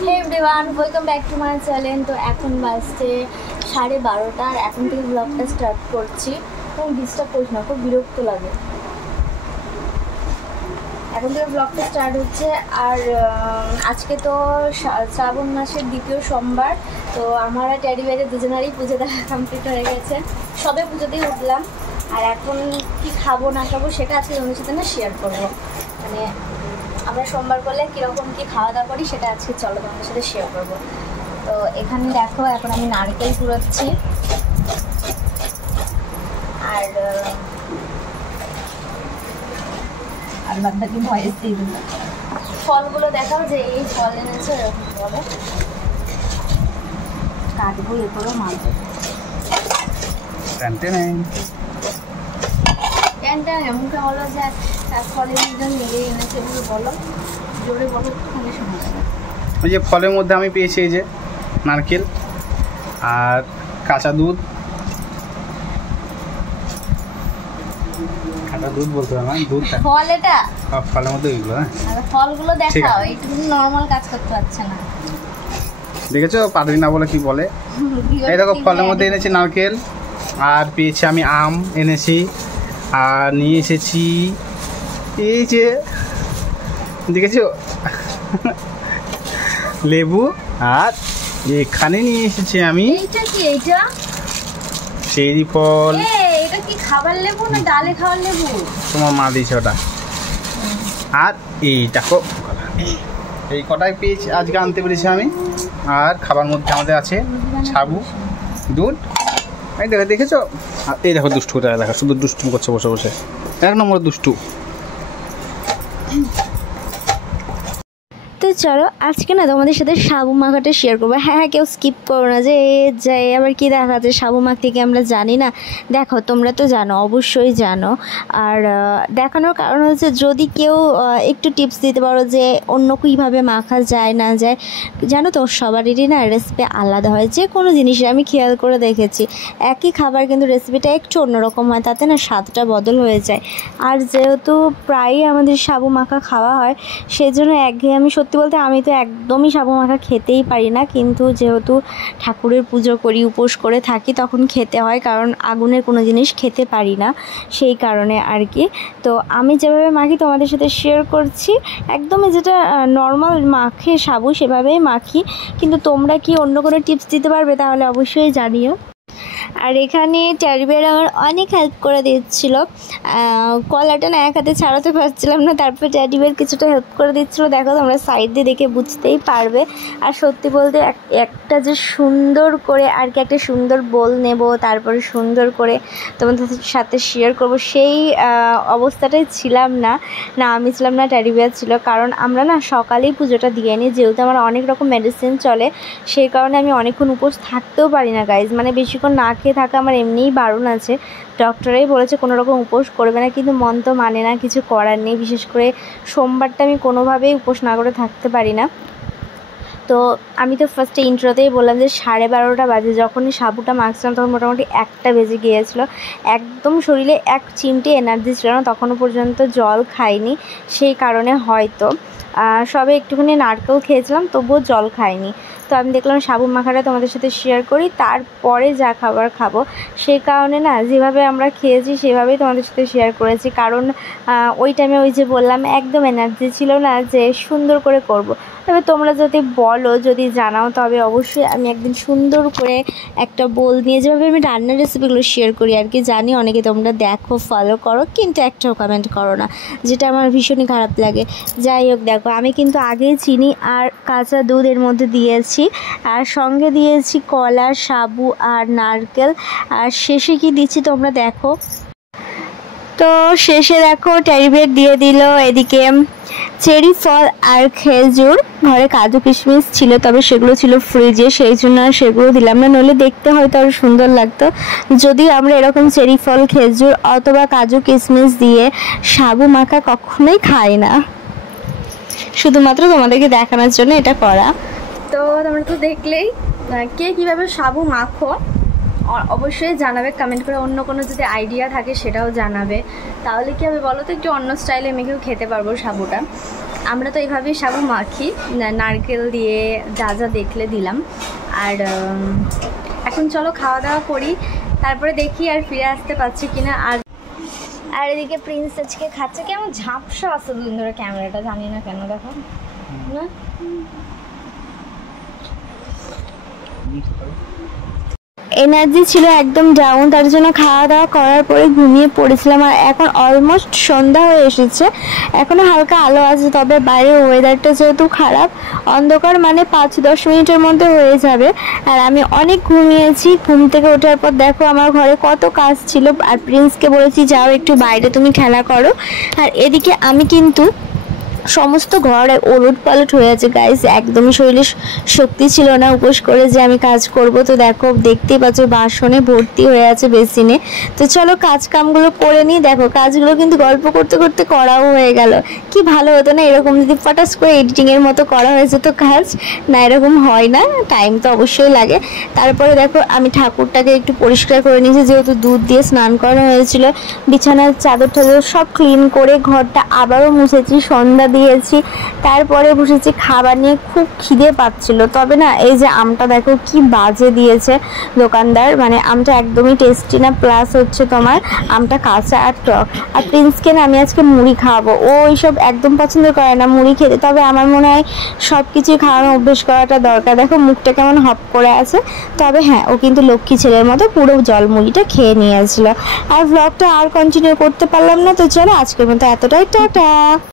Hey everyone, welcome back to my channel. তো এখন বাজছে 12:30 আর এখন থেকে ব্লগটা স্টার্ট করছি। এবং ডিস্টার্ব করিস না, খুব বিরক্ত লাগে। এখন থেকে ব্লগটা স্টার্ট হচ্ছে আর আজকে তো শ্রাবণ মাসের দ্বিতীয় সোমবার। তো আমার আর ট্যাডি ভাইয়ের দুজনেরই পুজো দেখা কমপ্লিট হয়ে গেছে। সবে পুজোতেই উঠলাম আর এখন কি খাবো না খাবো সেটা আজকে তোমাদের সাথে না শেয়ার করবো। মানে আমরা সোমবার করলে কীরকম কী খাওয়া দাওয়া করি সেটা আজকে চলো তোমাদের সাথে শেয়ার করবো। তো এখানে দেখো এখন আমি নারকেল কুড়োচ্ছি আর বাদবাকি ভয়েস দিয়ে দিল। ফলগুলো দেখাও যে এই ফল এনেছে এরকম বলো, কাটবো এ করে মাছ এমনটা বলো যে ফলের মধ্যে নিয়ে এনেছে এগুলো বলো, জোরে বলো একটুখানি শোনা যাবে। ওই যে ফলের মধ্যে আমি পেয়েছি এই যে নারকেল আর কাঁচা দুধ, কাঁচা দুধ বলতে হবে না, দুধ ফল এটা ফলের মধ্যে ওইগুলো। হ্যাঁ ফলগুলো দেখাও, একটু নর্মাল কাজ করতে পারছে না। দেখেছো পারি না বলে কি বলে। এই দেখো ফলের মধ্যে এনেছি নারকেল আর পেয়েছি আমি আম এনেছি আর নিয়ে এসেছি এই যে দেখেছো লেবু আর এখানে নিয়ে এসেছি আমি এইটা কি, এইটা চেরি ফল। এটা কি খাবার লেবু না ডালে খাওয়ার লেবু? তোমার মা দিয়েছে ওটা। আর এইটা এই কটাই পেয়েছি আজকে আনতে পেরেছি আমি। আর খাবার মধ্যে আমাদের আছে সাবু, দুধ। এই দেখো দেখেছো, আর এই দেখো দুষ্টুটা দেখো, শুধু দুষ্টু করছে বসে বসে, এক নম্বর দুষ্টু। তো চলো আজকে না তোমাদের সাথে সাবু মাখাটা শেয়ার করবো। হ্যাঁ কেউ স্কিপ করো না যে যাই আবার কি দেখা যায় সাবু মাখ থেকে আমরা জানি না। দেখো তোমরা তো জানো, অবশ্যই জানো। আর দেখানোর কারণ হচ্ছে যদি কেউ একটু টিপস দিতে পারো যে অন্য কীভাবে মাখা যায় না যায়। জানো তো সবারই না রেসিপি আলাদা হয়, যে কোনো জিনিসের আমি খেয়াল করে দেখেছি একই খাবার কিন্তু রেসিপিটা একটু অন্যরকম হয়, তাতে না স্বাদটা বদল হয়ে যায়। আর যেহেতু প্রায়ই আমাদের সাবু মাখা খাওয়া হয় সেই জন্য একঘেয়ে আমি সত্যি বলতে আমি তো একদমই সাবু মাখা খেতেই পারি না, কিন্তু যেহেতু ঠাকুরের পুজো করি উপোস করে থাকি তখন খেতে হয়, কারণ আগুনের কোনো জিনিস খেতে পারি না সেই কারণে আর কি। তো আমি যেভাবে মাখি তোমাদের সাথে শেয়ার করছি, একদমই যেটা নর্মাল মাখে সাবু সেভাবেই মাখি। কিন্তু তোমরা কি অন্য কোনো টিপস দিতে পারবে তাহলে অবশ্যই জানিও। আর এখানে ট্যারিবের আমার অনেক হেল্প করে দিচ্ছিল, কলাটা না এক হাতে ছাড়াতে পারছিলাম না, তারপর ট্যারিবের কিছুটা হেল্প করে দিচ্ছিলো। দেখো তোমরা সাইড দিয়ে দেখে বুঝতেই পারবে। আর সত্যি বলতে একটা যে সুন্দর করে আর কি একটা সুন্দর বোল নেব, তারপরে সুন্দর করে তোমাদের সাথে শেয়ার করব সেই অবস্থাটাই ছিলাম না। না আমি ছিলাম না, ট্যারিবের ছিল। কারণ আমরা না সকালেই পুজোটা দিয়ে নিই, যেহেতু আমার অনেক রকম মেডিসিন চলে সেই কারণে আমি অনেকক্ষণ উপোস থাকতেও পারি না গাইজ। মানে বেশিক্ষণ না খেয়ে থাকা আমার এমনিই বারণ আছে, ডক্টরাই বলেছে কোনো রকম উপোস করবে না, কিন্তু মন তো মানে না, কিছু করার নেই। বিশেষ করে সোমবারটা আমি কোনোভাবেই উপোস না করে থাকতে পারি না। তো আমি তো ফার্স্টে ইন্ট্রোতেই বললাম যে 12:30 বাজে, যখনই সাবুটা মাখছিলাম তখন মোটামুটি 1টা বেজে গিয়েছিলো। একদম শরীরে এক চিমটে এনার্জি ছিল না, তখনও পর্যন্ত জল খাইনি সেই কারণে হয়তো। সবে একটুখানি নারকেল খেয়েছিলাম তবুও জল খাইনি। তো আমি দেখলাম সাবু মাখাটা তোমাদের সাথে শেয়ার করি, তারপরে যা খাবার খাবো সেই কারণে না যেভাবে আমরা খেয়েছি সেভাবেই তোমাদের সাথে শেয়ার করেছি। কারণ ওই টাইমে ওই যে বললাম একদম এনার্জি ছিল না যে সুন্দর করে করব। তবে তোমরা যদি বলো, যদি জানাও তবে অবশ্যই আমি একদিন সুন্দর করে একটা বোল নিয়ে যেভাবে আমি রান্নার রেসিপিগুলো শেয়ার করি আর কি। জানি অনেকে তোমরা দেখো ফলো করো কিন্তু একটাও কমেন্ট করো না, যেটা আমার ভীষণই খারাপ লাগে। যাই হোক দেখো আমি কিন্তু আগেই চিনি আর কাঁচা দুধ এর মধ্যে দিয়েছি, আর সঙ্গে দিয়েছি কলা, সাবু আর নারকেল। আর শেষে কি দিচ্ছি তোমরা দেখো। তো শেষে দেখো ট্যারিবের দিয়ে দিল এদিকে চেরি ফল আর খেজুর। ঘরে কাজু কিশমিশ ছিল তবে সেগুলো ছিল ফ্রিজে, সেই জন্য আর সেগুলো দিলাম না, নইলে দেখতে হয়তো আরও সুন্দর লাগতো। যদি আমরা এরকম চেরি ফল, খেজুর অথবা কাজু কিশমিশ দিয়ে সাবু মাখা কখনোই খাই না, শুধুমাত্র তোমাদেরকে দেখানোর জন্য এটা করা। তো তোমরা তো দেখলেই, কে কীভাবে সাবু মাখো অবশ্যই জানাবে কমেন্ট করে। অন্য কোনো যদি আইডিয়া থাকে সেটাও জানাবে, তাহলে কী হবে বলো তো, একটু অন্য স্টাইলে মেখেও খেতে পারবো সাবুটা। আমরা তো এইভাবেই সাবু মাখি, নারকেল দিয়ে যা যা দেখলে দিলাম। আর এখন চলো খাওয়া দাওয়া করি, তারপরে দেখি আর ফিরে আসতে পারছি কিনা। আর এদিকে প্রিন্স আজকে খাচ্ছে, কেমন ঝাপসা আছে দুদিন ধরে ক্যামেরাটা, জানি না কেন, দেখো না। এনার্জি ছিল একদম ডাউন, তার জন্য খাওয়া দাওয়া করার পরে ঘুমিয়ে পড়েছিলাম। আর এখন অলমোস্ট সন্ধ্যা হয়ে এসেছে, এখনও হালকা আলো আছে, তবে বাইরের ওয়েদারটা যেহেতু খারাপ, অন্ধকার মানে 5-10 মিনিটের মধ্যে হয়ে যাবে। আর আমি অনেক ঘুমিয়েছি, ঘুম থেকে ওঠার পর দেখো আমার ঘরে কত কাজ ছিল। আর প্রিন্সকে বলেছি যাও একটু বাইরে তুমি খেলা করো। আর এদিকে আমি কিন্তু সমস্ত ঘরে ওলট পালট হয়ে আছে গাইস, একদমই শরীরে শক্তি ছিল না উপোস করে যে আমি কাজ করব। তো দেখো দেখতেই পাচ্ছ বাসনে ভর্তি হয়ে আছে বেসিনে। তো চলো কাজ কামগুলো করে নিই। দেখো কাজগুলো কিন্তু গল্প করতে করতে করাও হয়ে গেল, কি ভালো হতো না এরকম যদি ফটাস করে এডিটিংয়ের মতো করা হয়েছে। তো কাজ না এরকম হয় না, টাইম তো অবশ্যই লাগে। তারপরে দেখো আমি ঠাকুরটাকে একটু পরিষ্কার করে নিয়েছি, যেহেতু দুধ দিয়ে স্নান করা হয়েছিল। বিছানার চাদর টাদর সব ক্লিন করে ঘরটা আবারও মুছেছি, সন্ধ্যা দিয়েছি। তারপরে বসেছি খাবার নিয়ে, খুব খিদে পাচ্ছিল। তবে না এই যে আমটা দেখো কি বাজে দিয়েছে দোকানদার, মানে আমটা একদমই টেস্টি না, প্লাস হচ্ছে তোমার আমটা কাঁচা আর টক। আর প্রিন্সকে না আমি আজকে মুড়ি খাওয়াবো, ও এইসব একদম পছন্দ করে না মুড়ি খেতে, তবে আমার মনে হয় সব কিছুই খাওয়ানো অভ্যেস করাটা দরকার। দেখো মুখটা কেমন হপ করে আছে, তবে হ্যাঁ ও কিন্তু লক্ষ্মী ছেলের মতো পুরো জল মুড়িটা খেয়ে নিয়েছিল। আর ব্লগটা আর কন্টিনিউ করতে পারলাম না, তো চলো আজকের মতো এতটাই, টাটা।